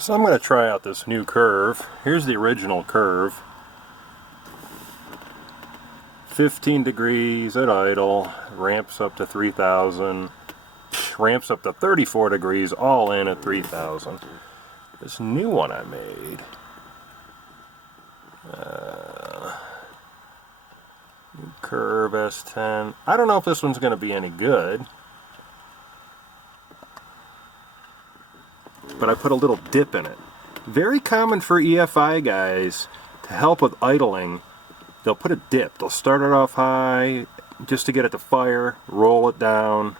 So I'm going to try out this new curve. Here's the original curve. 15 degrees at idle, ramps up to 3,000, ramps up to 34 degrees, all in at 3,000. This new one I made. New curve S10. I don't know if this one's going to be any good. But I put a little dip in it. Very common for EFI guys to help with idling. They'll put a dip. They'll start it off high just to get it to fire, roll it down,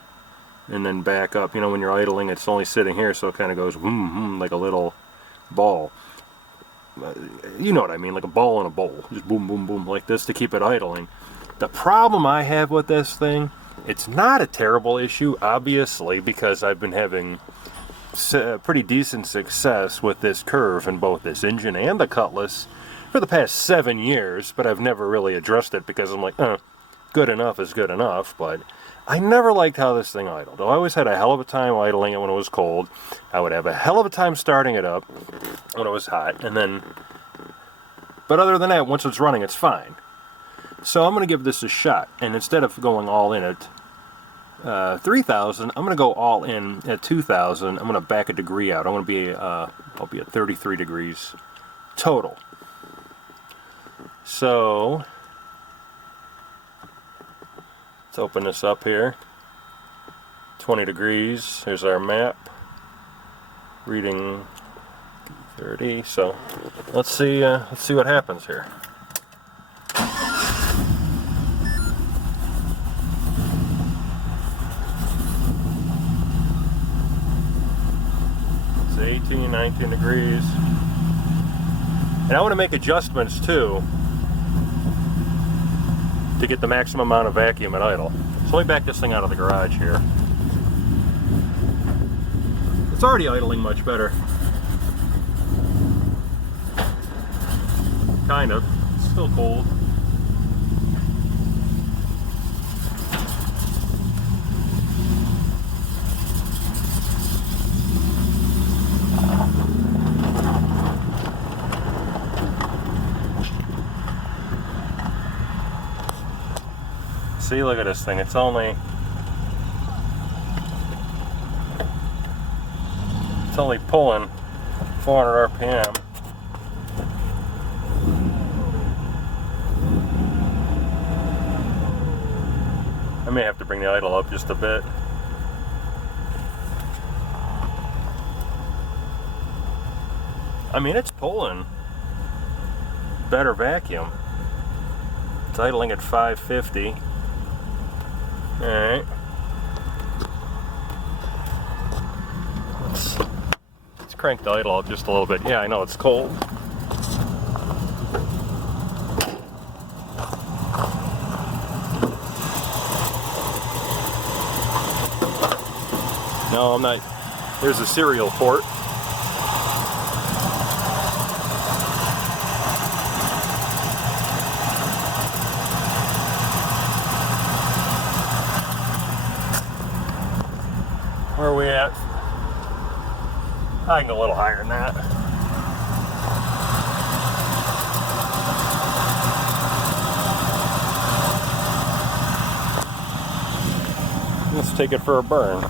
and then back up. You know, when you're idling, it's only sitting here, so it kind of goes like a little ball. You know what I mean, like a ball in a bowl. Just boom, boom, boom, like this to keep it idling. The problem I have with this thing, it's not a terrible issue, obviously, because I've been having pretty decent success with this curve in both this engine and the Cutlass for the past 7 years, but I've never really addressed it because I'm like, good enough is good enough. But I never liked how this thing idled. I always had a hell of a time idling it when it was cold. I would have a hell of a time starting it up when it was hot, and then, but other than that, once it's running, it's fine. So I'm going to give this a shot, and instead of going all in at 3,000, I'm going to go all in at 2,000. I'm going to back a degree out. I'm going to be I'll be at 33 degrees total. So let's open this up here. 20 degrees. Here's our map. Reading 30. So let's see what happens here. 18, 19 degrees. And I want to make adjustments too to get the maximum amount of vacuum at idle. So let me back this thing out of the garage here. It's already idling much better. Kind of. It's still cold. See, look at this thing. It's only pulling 400 RPM. I may have to bring the idle up just a bit. I mean, it's pulling better vacuum. It's idling at 550. Alright. Let's crank the idle up just a little bit. Yeah, I know it's cold. No, I'm not. There's a serial port. Where are we at? I can go a little higher than that. Let's take it for a burn.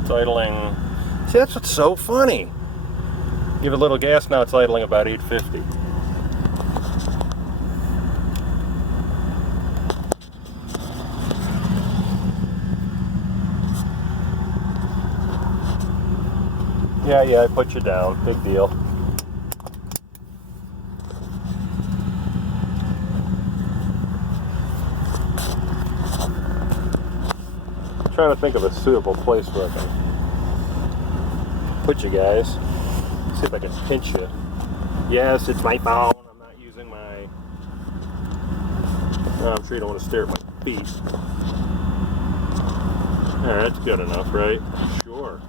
It's idling. See, that's what's so funny. Give it a little gas, now it's idling about 850. Yeah, I put you down. Big deal. trying to think of a suitable place where I can put you guys. See if I can pinch you. Yes, it's my phone. I'm not using my... Oh, I'm sure you don't want to stare at my feet. Alright, that's good enough, right? Sure.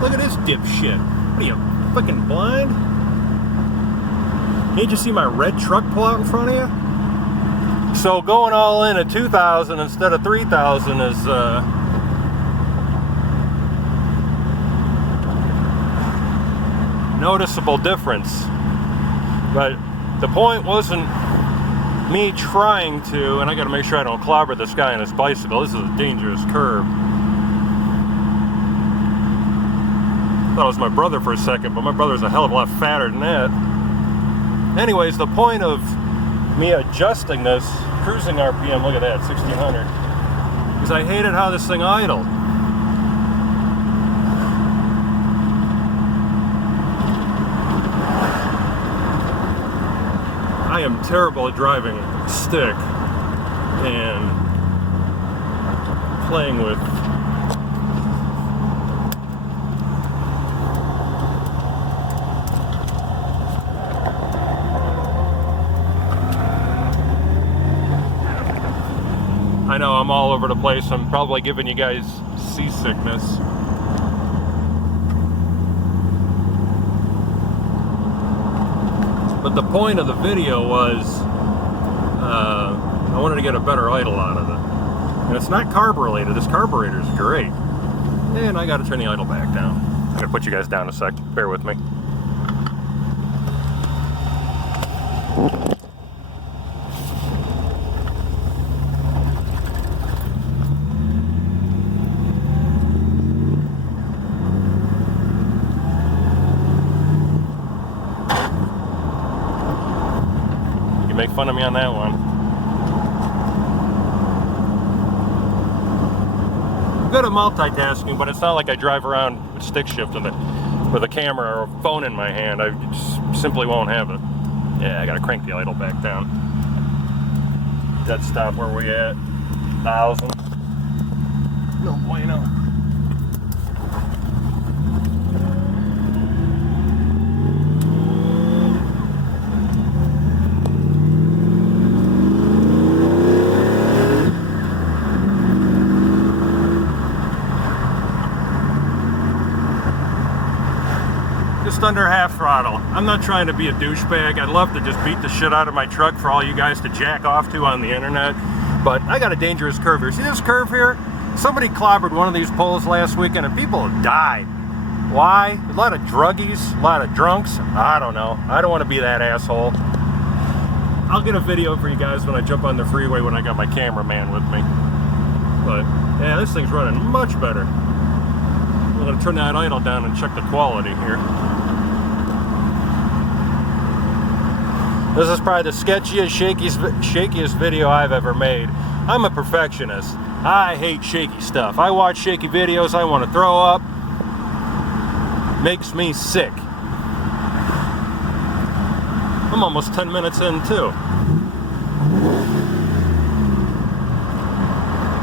Look at this dipshit. What are you, fucking blind? Can't you see my red truck pull out in front of you? So going all in at 2,000 instead of 3,000 is noticeable difference. But the point wasn't me trying to, and I gotta make sure I don't clobber this guy on his bicycle. This is a dangerous curve. Thought it was my brother for a second, but my brother's a hell of a lot fatter than that. Anyways, the point of me adjusting this cruising RPM, look at that, 1600, because I hated how this thing idled. I am terrible at driving stick and playing with I know I'm all over the place. I'm probably giving you guys seasickness. But the point of the video was I wanted to get a better idle out of it. And it's not carb related. This carburetor is great. And I got to turn the idle back down. I'm going to put you guys down a sec. Bear with me. Make fun of me on that one. I'm good at multitasking, but it's not like I drive around with stick shift with a camera or a phone in my hand. I just simply won't have it. Yeah, I gotta crank the idle back down. Dead stop where we at? 1,000. No bueno. Just under half throttle. I'm not trying to be a douchebag. I'd love to just beat the shit out of my truck for all you guys to jack off to on the internet, but I got a dangerous curve here. See this curve here? Somebody clobbered one of these poles last weekend and people have died. Why? A lot of druggies, a lot of drunks. I don't know. I don't want to be that asshole. I'll get a video for you guys when I jump on the freeway when I got my cameraman with me. But yeah, this thing's running much better. I'm going to turn that idle down and check the quality here. This is probably the sketchiest, shakiest video I've ever made. I'm a perfectionist. I hate shaky stuff. I watch shaky videos, I want to throw up. Makes me sick. I'm almost 10 minutes in too.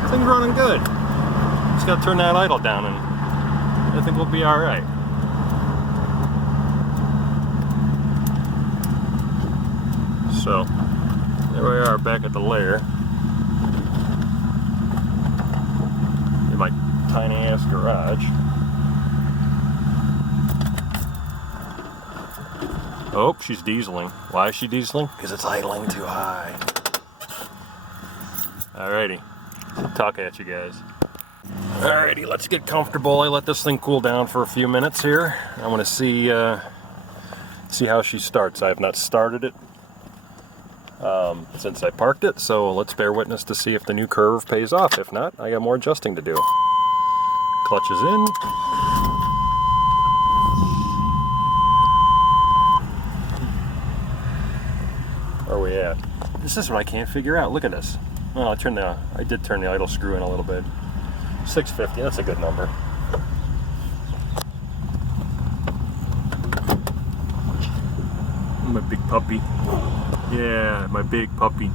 This thing's running good. Just got to turn that idle down and I think we'll be alright. So, there we are back at the lair. In my tiny ass garage. Oh, she's dieseling. Why is she dieseling? Because it's idling too high. Alrighty, talk at you guys. Alrighty, let's get comfortable. I let this thing cool down for a few minutes here. I want to see how she starts. I have not started it since I parked it, so let's bear witness to see if the new curve pays off. If not, I got more adjusting to do. Clutch is in. Where are we at? This is what I can't figure out. Look at this. Well, I did turn the idle screw in a little bit. 650, that's a good number. My big puppy. Yeah, my big puppy.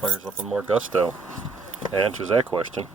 Fires up with more gusto. That answers that question.